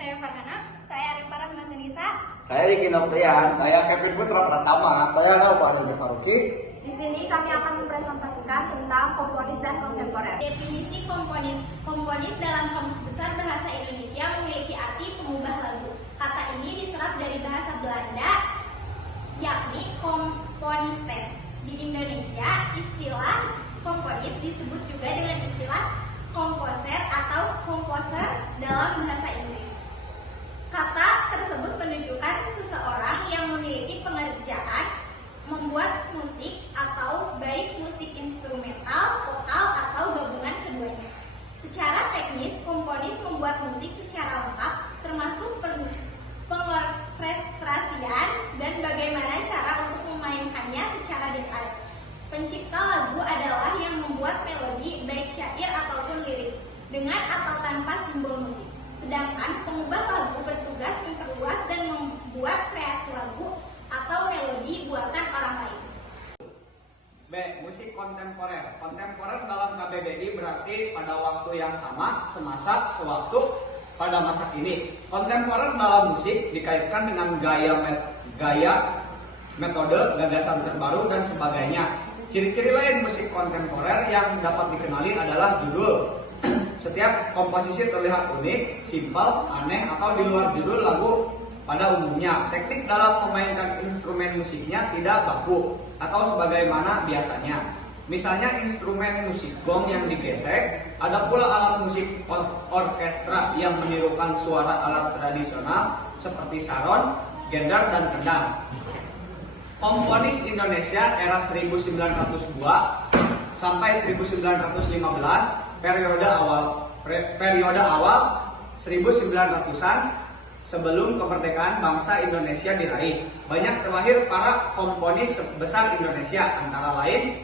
Saya Farhana. Saya Arifara Nisa. Saya Riki Noprian. Saya Kevin Putra Pratama. Saya Naufal Faruqi. Di sini kami akan mempresentasikan tentang komponis dan kontemporer. Definisi komponis. Komponis dalam Kamus Besar Bahasa Indonesia memiliki arti pengubah lagu. Kata ini diserap dari bahasa Belanda, yakni komponisten. Di Indonesia, istilah komponis disebut juga dengan istilah komposer atau komposer dalam bahasa Inggris. Kata tersebut menunjukkan seseorang yang memiliki pengerjaan membuat musik atau baik musik instrumental, vokal, atau gabungan keduanya. Secara teknis, komponis membuat musik secara lengkap, termasuk pengorkestrasian dan bagaimana cara untuk memainkannya secara detail. Pencipta lagu adalah yang membuat melodi, baik syair ataupun lirik, dengan atau tanpa simbol musik. Sedangkan pengubah lagu bertugas memperluas dan membuat kreasi lagu atau melodi buatan orang lain. B. Musik kontemporer. Kontemporer dalam KBBI berarti pada waktu yang sama, semasa, sewaktu, pada masa kini. Kontemporer dalam musik dikaitkan dengan gaya, metode, gagasan terbaru, dan sebagainya. Ciri-ciri lain musik kontemporer yang dapat dikenali adalah judul. Setiap komposisi terlihat unik, simpel, aneh, atau di luar judul lagu pada umumnya. Teknik dalam memainkan instrumen musiknya tidak baku atau sebagaimana biasanya. Misalnya instrumen musik gong yang digesek, ada pula alat musik orkestra yang menirukan suara alat tradisional seperti saron, gendar, dan kendang. Komponis Indonesia era 1902 sampai 1915, periode awal 1900-an sebelum kemerdekaan bangsa Indonesia diraih. Banyak terlahir para komponis besar Indonesia, antara lain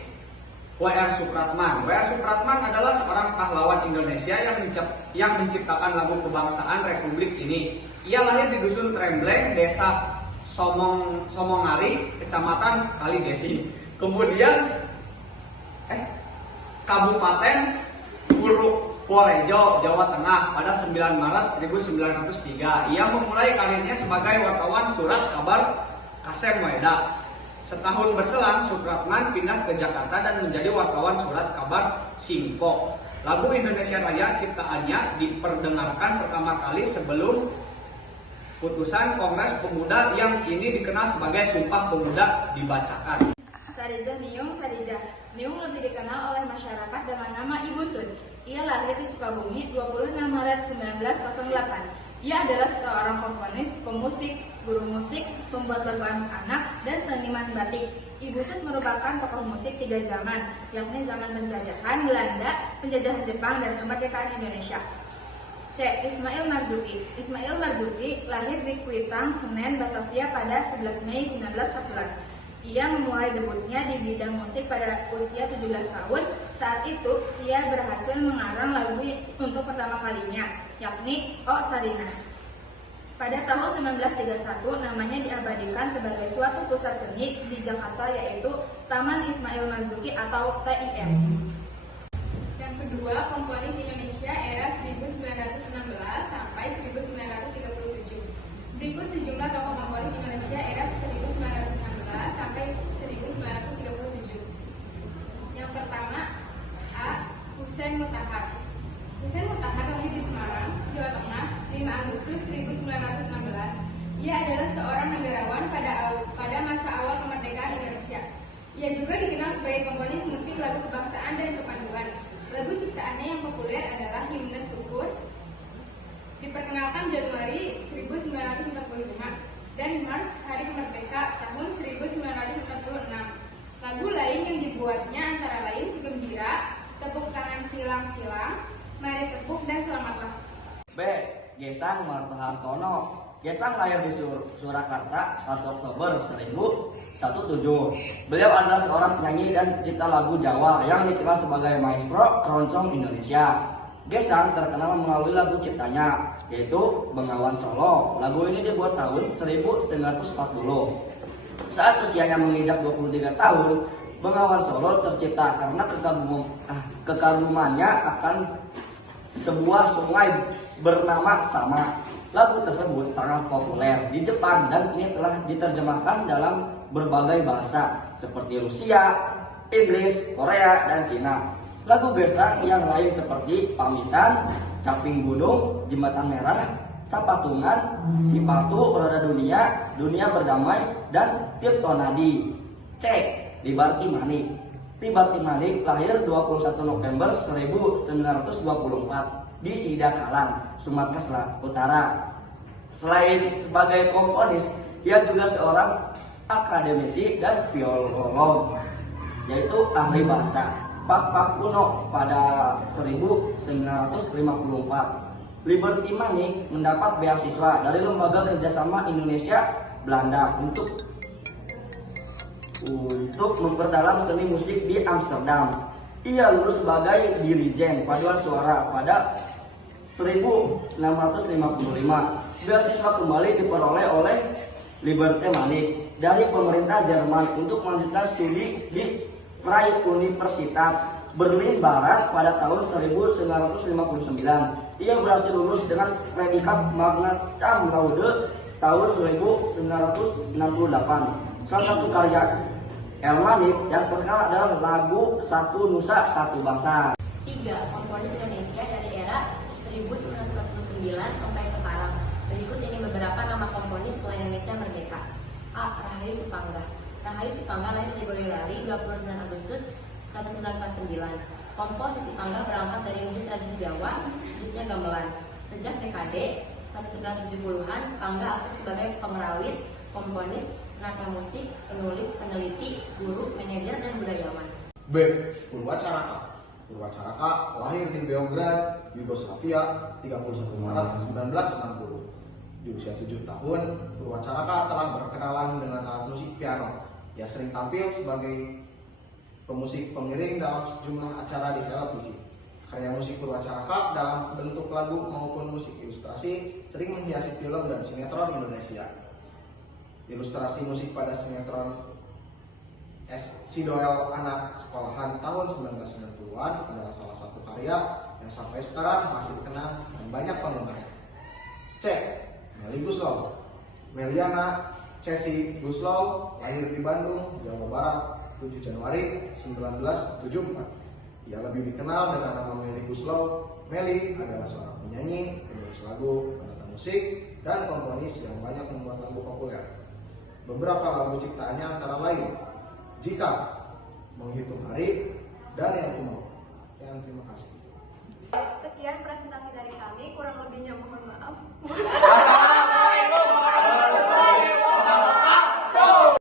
W.R. Supratman. W.R. Supratman adalah seorang pahlawan Indonesia yang menciptakan lagu kebangsaan Republik ini. Ia lahir di Dusun Trembleng, Desa Somongari, Kecamatan Kaligesi. Kemudian Kabupaten Purworejo, Jawa Tengah pada 9 Maret 1903. Ia memulai karirnya sebagai wartawan surat kabar Kasem Weda. Setahun berselang, Supratman pindah ke Jakarta dan menjadi wartawan surat kabar Singko. Lagu Indonesia Raya ciptaannya diperdengarkan pertama kali sebelum putusan Kongres Pemuda yang kini dikenal sebagai Sumpah Pemuda dibacakan. Sadijah Niung Sadijah. Niung lebih dikenal oleh masyarakat dengan nama Ibu Sun. Ia lahir di Sukabumi 26 Maret 1908. Ia adalah seorang komponis, pemusik, guru musik, pembuat lagu anak-anak, dan seniman batik. Ibu Sun merupakan tokoh musik 3 zaman, yakni zaman penjajahan Belanda, penjajahan Jepang, dan kemerdekaan Indonesia. C. Ismail Marzuki. Ismail Marzuki lahir di Kuitang, Senen, Batavia pada 11 Mei 1914. Ia memulai debutnya di bidang musik pada usia 17 tahun. Saat itu, ia berhasil mengarang lagu untuk pertama kalinya, yakni O Sarina. Pada tahun 1931, namanya diabadikan sebagai suatu pusat seni di Jakarta, yaitu Taman Ismail Marzuki atau TIM. Yang kedua, komponis Indonesia era 1916 sampai 1937. Berikut sejumlah tokoh komponis Indonesia era 1916 sampai 1937. Yang pertama, A. Husein Mutahar. Husein Mutahar lahir di Semarang, Jawa Tengah, 5 Agustus 1916. Ia adalah seorang negarawan pada masa awal kemerdekaan Indonesia. Ia juga dikenal sebagai komponis musik lagu kebangsaan dan kepanduan. Lagu ciptaannya yang populer adalah Himne Syukur, diperkenalkan Januari 1945 dan Mars Hari Merdeka tahun 1946. Lagu lain yang dibuatnya antara lain Gembira, Tepuk Tangan Silang-Silang, Mari Tepuk, dan Selamatlah. B. Gesang Martohartono. Gesang lahir di Surakarta 1 Oktober 1917. Beliau adalah seorang penyanyi dan pencipta lagu Jawa yang dikenal sebagai maestro keroncong Indonesia. Gesang terkenal melalui lagu ciptanya, yaitu Bengawan Solo. Lagu ini dibuat tahun 1940. Saat usianya menginjak 23 tahun, Bengawan Solo tercipta karena kekagumannya akan sebuah sungai bernama Sama. Lagu tersebut sangat populer di Jepang dan kini telah diterjemahkan dalam berbagai bahasa seperti Rusia, Inggris, Korea, dan Cina. Lagu Gesang yang lain seperti Pamitan, Caping Gunung, Jembatan Merah, Sapatungan, Sipatu, Roda Dunia, Dunia Berdamai, dan Tirto Nadi. C. Liberty Manik. Liberty Manik lahir 21 November 1924 di Sidakalang, Sumatera Utara. Selain sebagai komponis, ia juga seorang akademisi dan filolog, yaitu ahli bahasa Pak kuno pada 1954. Liberty Manik mendapat beasiswa dari Lembaga Kerjasama Indonesia Belanda untuk memperdalam seni musik di Amsterdam. Ia lulus sebagai dirijen paduan suara pada 1655. Beasiswa kembali diperoleh oleh Liberty Manik dari pemerintah Jerman untuk melanjutkan studi di Freie Universität Berlin Barat pada tahun 1959. Ia berhasil lulus dengan predikat Magna Cum Laude tahun 1968. Salah satu karya El Manik yang terkenal adalah lagu Satu Nusa Satu Bangsa. 3. Komponis Indonesia dari era 1949 sampai sekarang. Berikut ini beberapa nama komponis setelah Indonesia merdeka. A. Rahayu Supangga. Rahayu Supangga lahir di Boyolali 29 Agustus 1949. Komposisi Pangga berangkat dari musik tradisi Jawa, khususnya gamelan. Sejak dekade 1970-an, Pangga aktif sebagai pengerawit, komponis, penata musik, penulis, peneliti, guru, manajer, dan budayawan. B. Purwacaraka. Purwacaraka lahir di Beograd, Yugoslavia, 31 Maret 1960. Di usia 7 tahun, Purwacaraka telah berkenalan dengan alat musik piano. Ia sering tampil sebagai pemusik pengiring dalam sejumlah acara di televisi. Karya musik Purwacaraka dalam bentuk lagu maupun musik ilustrasi sering menghiasi film dan sinetron Indonesia. Ilustrasi musik pada sinetron Si Doel Anak Sekolahan tahun 1990-an adalah salah satu karya yang sampai sekarang masih dikenang dan banyak penggemarnya. C. Melly Goeslaw. Meliana Cesi Goeslaw lahir di Bandung, Jawa Barat 7 Januari 1974. Ia lebih dikenal dengan nama Melly Goeslaw. Melly adalah seorang penyanyi, penulis lagu, penata musik, dan komponis yang banyak membuat lagu populer. Beberapa lagu ciptaannya antara lain Jika, Menghitung Hari, dan Yang Ku Mau. Sekian, terima kasih. Sekian presentasi dari kami, kurang lebihnya mohon maaf. Assalamualaikum warahmatullahi wabarakatuh.